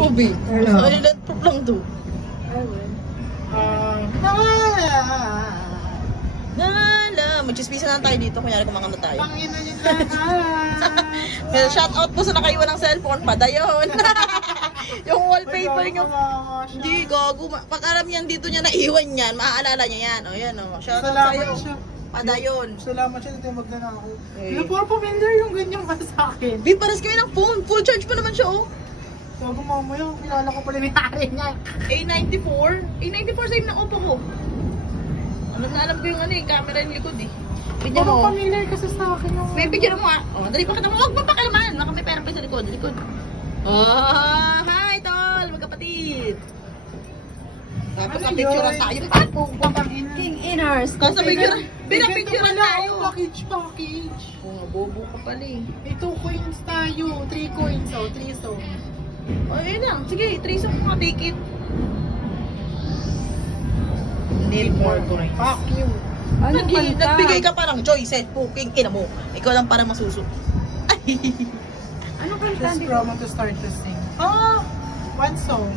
Ruby. Hello. Silent proof lang to. Magchismisa na tayo dito. Kunyari kumakanta tayo. Pangina yun lahat. Shout out po sa nakaiwan ng cellphone. Padayon. Yung wallpaper nyo. Hindi, gago. Pagkaramihan dito niya naiwan yan. Maaalala niya yan. O yan o. Shout out sa'yo. Padayon. Salamat siya dito yung magnanakaw. Yung puro familiar yung ganyan ka sa akin. Bi, paras kami ng phone. Full charge pa naman siya oh. Gago mamaya. Kilala ko pala may hari niya. A94? A94 sa'yo ng Oppo ko. Alam ko yung ano eh, camera yung likod eh. Bigyan mo. Parang familiar kasi sa akin yung... May bigyan mo ah. Oh, dali pa kita mo. Huwag mo pakalaman. Baka may pera pa sa likod. Likod. Oh, hi tol. Magkapatid. Tapos ang picturean tayo. King Inners. Tapos ang picturean. Pinapicturean tayo. Package. Oh, bobo ka pala eh. 2 coins tayo. 3 coins. Oh, 3 so. Oh, yun lang. Sige, 3 mo nga. Take it. Need more coins. Fuck you. Nagbigay ka parang choices, puking ina mo. Ikaw lang para masuso. Ano kanta? Just promo to start to sing. Oh, one song.